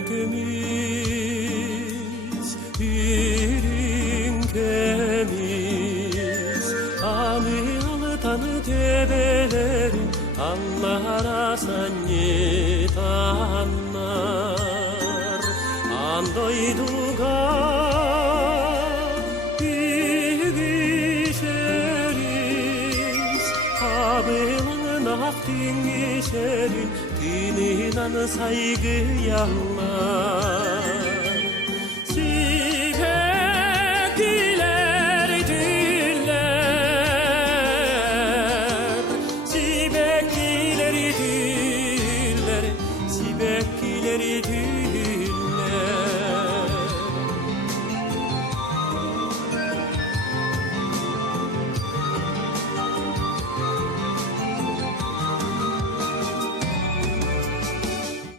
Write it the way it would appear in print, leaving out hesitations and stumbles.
Gökümüz ürünkemiz Anı tanı tebelerim Anlara sanyet anlar Andoyduga büyüşeriz Abımın aktin geçerim Dininden saygı yanlar